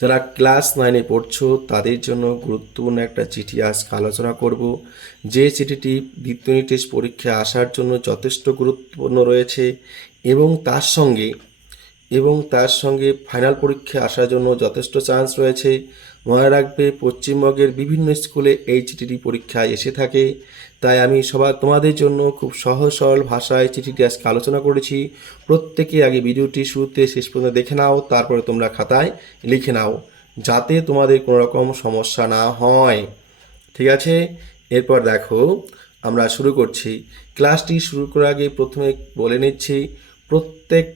যারা ক্লাস নাইনে পড়ছো, তাদের জন্য গুরুত্বপূর্ণ একটা চিঠি আজকে আলোচনা করব। যে চিঠিটি দ্বিতীয় টেস্ট পরীক্ষায় আসার জন্য যথেষ্ট গুরুত্বপূর্ণ রয়েছে এবং তার সঙ্গে, এবং তার সঙ্গে ফাইনাল পরীক্ষায় আসার জন্য যথেষ্ট চান্স রয়েছে। মনে রাখবে, পশ্চিমবঙ্গের বিভিন্ন স্কুলে এই চিঠিটি পরীক্ষায় এসে থাকে। তাই আমি সবার তোমাদের জন্য খুব সহজ সরল ভাষায় চিঠিটি আজকে আলোচনা করেছি। প্রত্যেকে আগে ভিডিওটি শুরুতে শেষ পর্যন্ত দেখে নাও, তারপরে তোমরা খাতায় লিখে নাও, যাতে তোমাদের কোনো রকম সমস্যা না হয়। ঠিক আছে? এরপর দেখো, আমরা শুরু করছি। ক্লাসটি শুরু করার আগে প্রথমে বলে নিচ্ছি, প্রত্যেক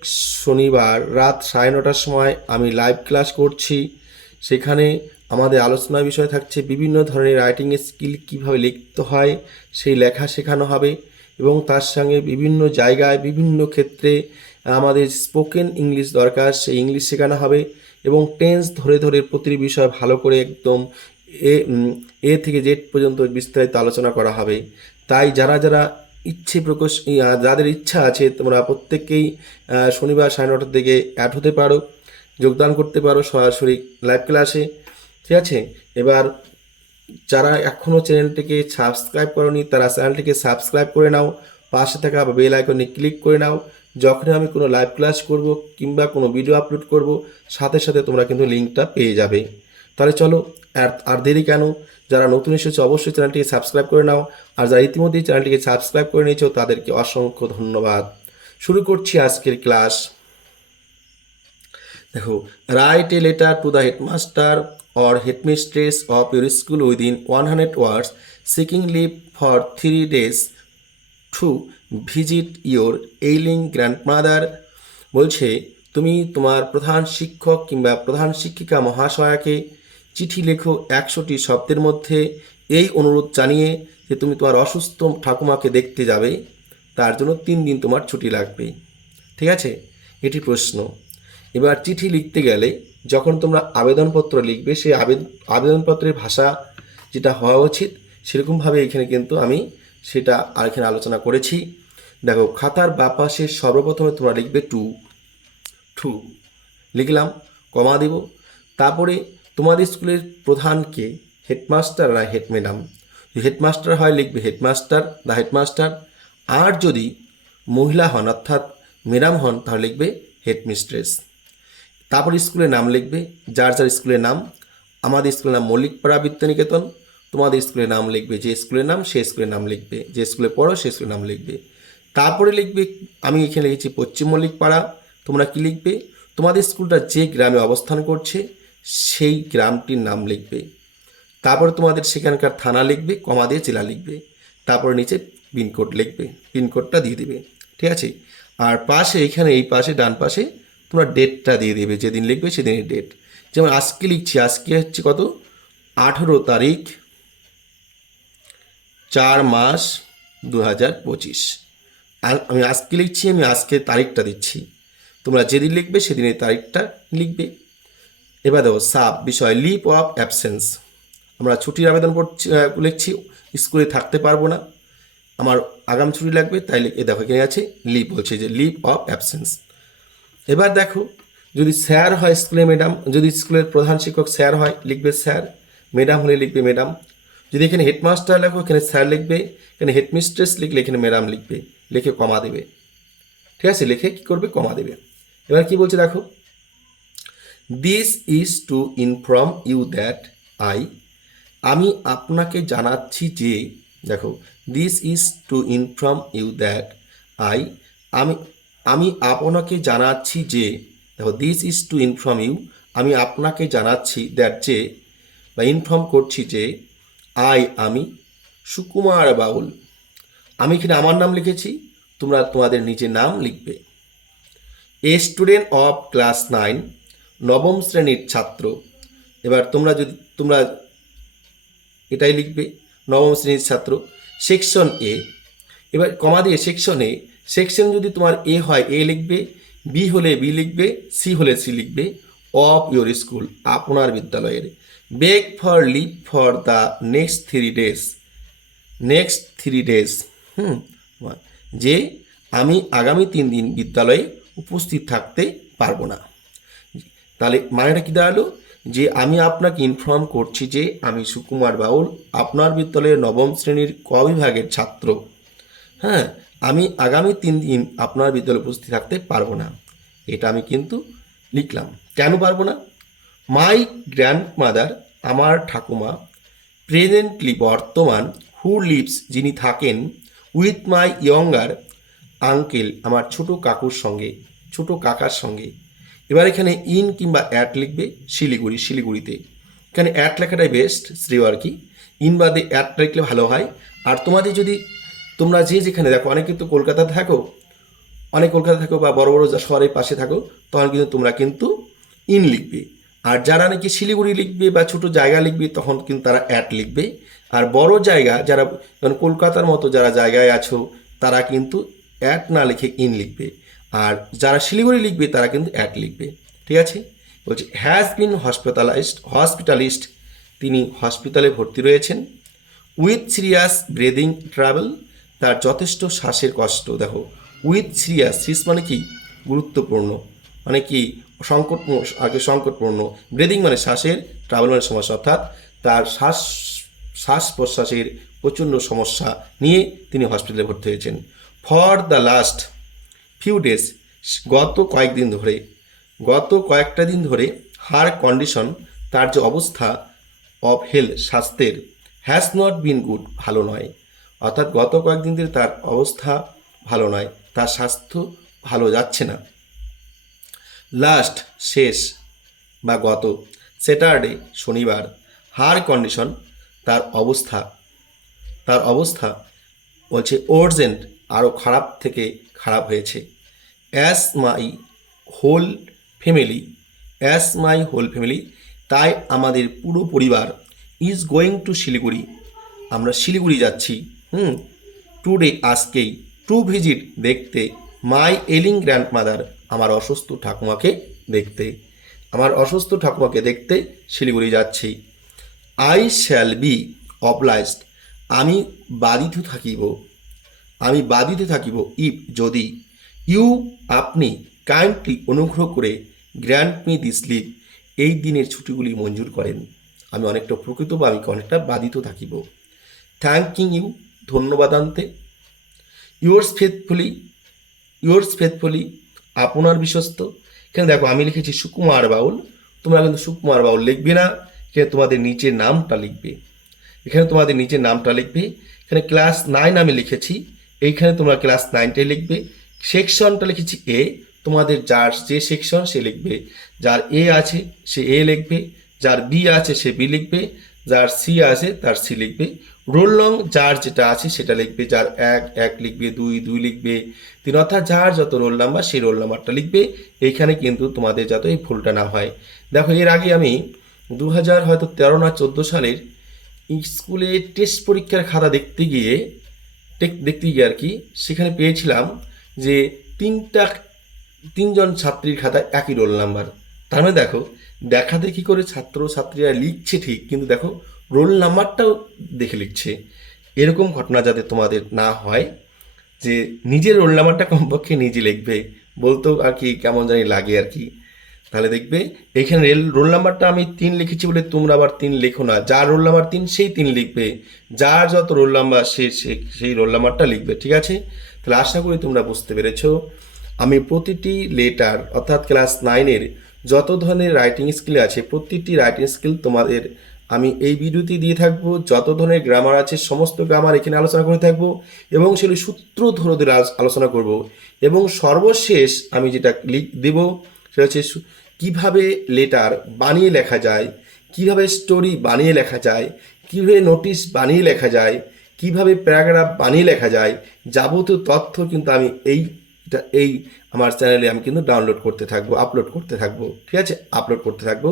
শনিবার রাত সাড়ে নটার সময় আমি লাইভ ক্লাস করছি। সেখানে আমাদের আলোচনার বিষয় থাকছে বিভিন্ন ধরনের রাইটিং স্কিল কীভাবে লিখতে হয়, সেই লেখা শেখানো হবে এবং তার সঙ্গে বিভিন্ন জায়গায় বিভিন্ন ক্ষেত্রে আমাদের স্পোকেন ইংলিশ দরকার, সেই ইংলিশ শেখানো হবে এবং টেন্স ধরে ধরে প্রতিটি বিষয় ভালো করে একদম এ এ থেকে জেড পর্যন্ত বিস্তারিত আলোচনা করা হবে। তাই যারা যারা ইচ্ছে প্রকাশ যাদের ইচ্ছা আছে, তোমরা প্রত্যেককেই শনিবার সাড়ে নটার দিকে অ্যাড হতে পারো, যোগদান করতে পারো সরাসরি লাইভ ক্লাসে ঠিক আছে? এবার যারা এখনও চ্যানেলটিকে সাবস্ক্রাইব করনি, তারা চ্যানেলটিকে সাবস্ক্রাইব করে নাও, পাশে থাকা বেল আইকনে ক্লিক করে নাও। যখনই আমি কোনো লাইভ ক্লাস করব কিংবা কোনো ভিডিও আপলোড করব, সাথে সাথে তোমরা কিন্তু লিঙ্কটা পেয়ে যাবে। তাহলে চলো, আর আর দেরি কেন? যারা নতুন এসেছে অবশ্যই চ্যানেলটিকে সাবস্ক্রাইব করে নাও, আর যারা ইতিমধ্যেই চ্যানেলটিকে সাবস্ক্রাইব করে নিয়েছো, তাদেরকে অসংখ্য ধন্যবাদ। শুরু করছি আজকের ক্লাস। দেখো write a letter to the headmaster headmistress of your school within one hundred words seeking leave for three days to visit your ailing grandmother বলছে, তুমি তোমার প্রধান শিক্ষক কিংবা প্রধান শিক্ষিকা মহাশয়াকে চিঠি লেখো একশোটি শব্দের মধ্যে। এই অনুরোধ জানিয়ে যে তুমি তোমার অসুস্থ ঠাকুমাকে দেখতে যাবে, তার জন্য তিন দিন তোমার ছুটি লাগবে। ঠিক আছে? এটি প্রশ্ন। এবার চিঠি লিখতে গেলে যখন তোমরা আবেদনপত্র লিখবে, সেই আবেদ- আবেদনপত্রের ভাষা যেটা হওয়া উচিত, সেরকমভাবে এখানে কিন্তু আমি সেটা আর এখানে আলোচনা করেছি। দেখো, খাতার বা পাশে সর্বপ্রথমে তোমরা লিখবে টু। টু। লিখলাম, কমা দেব। তারপরে তোমাদের স্কুলের প্রধানকে হেডমাস্টার না হেড ম্যাডাম হেডমাস্টার হয় লিখবে হেডমাস্টার দ্য হেডমাস্টার। আর যদি মহিলা হন, অর্থাৎ ম্যাডাম হন, তাহলে লিখবে হেডমিস্ট্রেস। তারপর স্কুলের নাম লিখবে, যার যার স্কুলের নাম, আমাদের স্কুলের নাম মল্লিকপাড়া বিদ্যানিকেতন, তোমাদের স্কুলের নাম লিখবে, যে স্কুলের নাম, সে স্কুলের নাম লিখবে, যে স্কুলে পড়ো, সে স্কুলের নাম লিখবে। তারপরে লিখবে, আমি এখানে লিখেছি পশ্চিম মল্লিকপাড়া, তোমরা কি লিখবে? তোমাদের স্কুলটা যে গ্রামে অবস্থান করছে, সেই গ্রামটির নাম লিখবে। তারপরে তোমাদের সেখানকার থানা লিখবে কমা দিয়ে জেলা লিখবে। তারপরে নিচে পিনকোড লিখবে, পিনকোডটা দিয়ে দেবে, ঠিক আছে? আর পাশে, এখানে এই পাশে, ডান পাশে তোমরা ডেটটা দিয়ে দেবে, যেদিন লিখবে সেদিনের ডেট যেমন আজকে লিখছি, আজকে হচ্ছে কত? আঠেরো তারিখ, চার মাস দু হাজার পঁচিশ। আর আমি আজকে লিখছি, আমি আজকে তারিখটা দিচ্ছি। তোমরা যেদিন লিখবে সেদিনের তারিখটা লিখবে। এবার দেখো সাব বিষয় লিপ অফ অ্যাবসেন্স আমরা ছুটির আবেদন করছি লিখছি, স্কুলে থাকতে পারব না। আমার আগাম ছুটি লাগবে, তাই এ দেখো এখানে আছে লিপ বলছে যে লিপ অফ অ্যাবসেন্স এবার দেখো, যদি স্যার হয় স্কুলে ম্যাডাম, যদি স্কুলের প্রধান শিক্ষক স্যার হয়, লিখবে স্যার, ম্যাডাম হলে লিখবে ম্যাডাম। যদি এখানে হেডমাস্টার লেখো, এখানে স্যার লিখবে, এখানে হেডমিস্ট্রেস লিখলে এখানে ম্যাডাম লিখবে, লিখে কমা দেবে। ঠিক আছে? লিখে কী করবে? কমা দেবে। এবার কি বলছে দেখো? This is to inform you that I আমি আপনাকে জানাচ্ছি যে, দেখো this is to inform you that I আমি আমি আপনাকে জানাচ্ছি যে, দেখো this is to inform you আমি আপনাকে জানাচ্ছি দ্যাট যে, বা ইনফর্ম করছি যে আই আমি সুকুমার বাউল। আমি এখানে আমার নাম লিখেছি, তোমরা তোমাদের নিজের নাম লিখবে। A student of class nine নবম শ্রেণির ছাত্র। এবার তোমরা যদি, তোমরা এটাই লিখবে, নবম শ্রেণির ছাত্র সেকশন এ এবার কমা দিয়ে সেকশন এ সেকশন যদি তোমার এ হয় এ লিখবে বি হলে বি লিখবে সি হলে সি লিখবে অফ ইউর স্কুল আপনার বিদ্যালয়ের। Beg for leave for the next three days next three days hmm যে আমি আগামী তিন দিন বিদ্যালয়ে উপস্থিত থাকতে পারব না। তাহলে মানেটা কী দাঁড়াল? যে আমি আপনাকে ইনফর্ম করছি যে আমি সুকুমার বাউল, আপনার বিদ্যালয়ের নবম শ্রেণির ক বিভাগের ছাত্র। হ্যাঁ আমি আগামী তিন দিন আপনার বিদ্যালয়ে উপস্থিত থাকতে পারব না। এটা আমি কিন্তু লিখলাম। কেন পারব না? মাই গ্র্যান্ডমাদার আমার ঠাকুমা প্রেজেন্টলি বর্তমান হু লিভস যিনি থাকেন উইথ মাই ইয়ঙ্গার আঙ্কেল আমার ছোট কাকুর সঙ্গে, ছোট কাকার সঙ্গে। এবার এখানে ইন কিংবা অ্যাট লিখবে শিলিগুড়ি, শিলিগুড়িতে। এখানে অ্যাট লেখাটাই বেস্ট শ্রেয় আর কি? ইন বাদে অ্যাট লিখলে ভালো হয়। আর তোমাদের যদি তোমরা যে যেখানে দেখো, অনেকে তো কলকাতাতে থাকো, অনেক কলকাতা থাকো বা বড় বড় শহরের পাশে থাকো, তখন কিন্তু তোমরা কিন্তু ইন লিখবে। আর যারা নাকি শিলিগুড়ি লিখবে বা ছোট জায়গা লিখবে, তখন কিন্তু তারা অ্যাট লিখবে। আর বড় জায়গা যারা কলকাতার মতো যারা জায়গায় আছো, তারা কিন্তু অ্যাট না লিখে ইন লিখবে। আর যারা শিলিগুড়ি লিখবে, তারা কিন্তু অ্যাট লিখবে। ঠিক আছে? বলছে হ্যাজ বিন হসপিটালাইজড হসপিটালিস্ট তিনি হসপিটালে ভর্তি রয়েছেন। উইথ সিরিয়াস ব্রেদিং ট্রাভেল তার যথেষ্ট শ্বাসের কষ্ট, দেখো। উইথ সিরিয়াস সিরিয়াস মানে কি? গুরুত্বপূর্ণ। মানে কি? সংকট আগে সংকটপূর্ণ। ব্রেদিং মানে শ্বাসের ট্রাভেল মানে সমস্যা। অর্থাৎ তার শ্বাস শ্বাস প্রশ্বাসের প্রচণ্ড সমস্যা নিয়ে তিনি হসপিটালে ভর্তি হয়েছেন। For the last few days গত কয়েকদিন ধরে, গত কয়েকটা দিন ধরে হার কন্ডিশন তার যে অবস্থা অফ হেলথ স্বাস্থ্যের হ্যাজ নট বিন গুড ভালো নয়। অর্থাৎ গত কয়েকদিন ধরে তার অবস্থা ভালো নয়, তার স্বাস্থ্য ভালো যাচ্ছে না। লাস্ট, শেষ বা গত স্যাটারডে, শনিবার হার কন্ডিশন, তার অবস্থা তার অবস্থা বলছে ওরজেন্ট আরও খারাপ থেকে খারাপ হয়েছে। As my whole family as my whole family, তাই আমাদের পুরো পরিবার ইজ গোয়িং টু শিলিগুড়ি। আমরা শিলিগুড়ি যাচ্ছি। হুম টুডে আজকেই টু ভিজিট দেখতে মাই এলিং গ্র্যান্ডমাদার আমার অসুস্থ ঠাকুমাকে দেখতে। আমার অসুস্থ ঠাকুমাকে দেখতে শিলিগুড়ি যাচ্ছি। আই শ্যাল বি অবলাইজড আমি বাধিত থাকিব। আমি বাধিত থাকিব ইফ যদি। ইউ আপনি কাইন্ডলি অনুগ্রহ করে গ্র্যান্ড মি দিস লিভ এই দিনের ছুটিগুলি মঞ্জুর করেন। আমি অনেকটা প্রকৃত বা আমি অনেকটা বাধিত থাকিব। থ্যাংকিং ইউ ধন্যবাদ আনতে। ইয়োর্স ফেথফুলি ইয়োর্স ফেথফুলি আপনার বিশ্বস্ত। এখানে দেখো, আমি লিখেছি সুকুমার বাউল। তোমরা কিন্তু সুকুমার বাউল লিখবে না। এখানে তোমাদের নিচের নামটা লিখবে। এখানে তোমাদের নিচের নামটা লিখবে। এখানে ক্লাস নাইন আমি লিখেছি। এইখানে তোমরা ক্লাস নাইনটাই লিখবে। সেকশনটা লিখেছি এ তোমাদের যার যে সেকশন সে লিখবে। যার এ আছে, সে এ লিখবে। যার বি আছে, সে বি লিখবে। যার সি আছে, তার সি লিখবে। রোল লং যার যেটা আছে সেটা লিখবে, যার এক এক লিখবে, দুই দুই লিখবে। তিন অর্থাৎ যার যত রোল নাম্বার, সেই রোল নাম্বারটা লিখবে। এইখানে কিন্তু তোমাদের যাতে এই ভুলটা না হয়। দেখো, এর আগে আমি দু হাজার হয়তো তেরো না চোদ্দ সালের স্কুলে টেস্ট পরীক্ষার খাতা দেখতে গিয়ে দেখতে গিয়ে আর কি, সেখানে পেয়েছিলাম যে তিনটা, তিনজন ছাত্রীর খাতায় একই রোল নাম্বার। তার মানে দেখো দেখা দেখি করে ছাত্র ছাত্রীরা লিখছে ঠিক, কিন্তু দেখো রোল নাম্বারটাও দেখে লিখছে, এরকম ঘটনা যাতে তোমাদের না হয়, যে নিজের রোল নাম্বারটা কমপক্ষে নিজে লিখবে বলতেও আর কি কেমন জানি লাগে আর কি। তাহলে দেখবে, এখানে রেল, রোল নাম্বারটা আমি তিন লিখেছি বলে তোমরা আবার তিন লেখো না, যার রোল নাম্বার তিন সেই তিন লিখবে, যার যত রোল নাম্বার সে, সে- সেই রোল নাম্বারটা লিখবে, ঠিক আছে? তাহলে আশা করি তোমরা বুঝতে পেরেছ। আমি প্রতিটি লেটার অর্থাৎ ক্লাস নাইনের যত ধরনের রাইটিং স্কিল আছে, প্রতিটি রাইটিং স্কিল তোমাদের আমি এই ভিডিওতে দিয়ে থাকব, যত ধরনের গ্রামার আছে, সমস্ত গ্রামার এখানে আলোচনা করে থাকব এবং সেগুলি সূত্র ধরে ধরে আলোচনা করব এবং সর্বশেষ আমি যেটা লিখ, দেব সেটা হচ্ছে কীভাবে লেটার বানিয়ে লেখা যায়, কীভাবে স্টোরি বানিয়ে লেখা যায়, কীভাবে নোটিশ বানিয়ে লেখা যায়, কীভাবে প্যারাগ্রাফ বানিয়ে লেখা যায়, যাবতীয় তথ্য কিন্তু আমি এই এই আমার চ্যানেলে আমি কিন্তু ডাউনলোড করতে থাকব আপলোড করতে থাকব, ঠিক আছে? আপলোড করতে থাকব।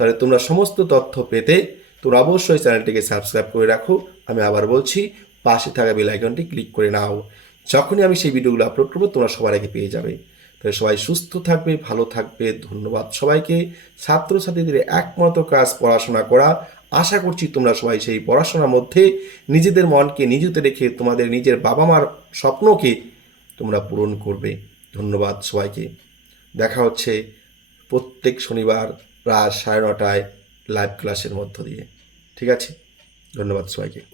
তাহলে তোমরা সমস্ত তথ্য পেতে তোমরা অবশ্যই চ্যানেলটিকে সাবস্ক্রাইব করে রাখো। আমি আবার বলছি, পাশে থাকা বেল আইকনটি ক্লিক করে নাও। যখনই আমি সেই ভিডিওগুলো আপলোড করব, তোমরা সবার আগে পেয়ে যাবে। তাহলে সবাই সুস্থ থাকবে, ভালো থাকবে। ধন্যবাদ সবাইকে। ছাত্রছাত্রীদের একমাত্র কাজ পড়াশোনা করা। আশা করছি তোমরা সবাই সেই পড়াশোনার মধ্যে নিজেদের মনকে নিজেতে রেখে তোমাদের নিজের বাবা মার স্বপ্নকে তোমরা পূরণ করবে। ধন্যবাদ সবাইকে। দেখা হচ্ছে প্রত্যেক শনিবার। রাত সাড়ে নটায় লাইভ ক্লাসের মধ্য দিয়ে। ঠিক আছে? ধন্যবাদ সবাইকে।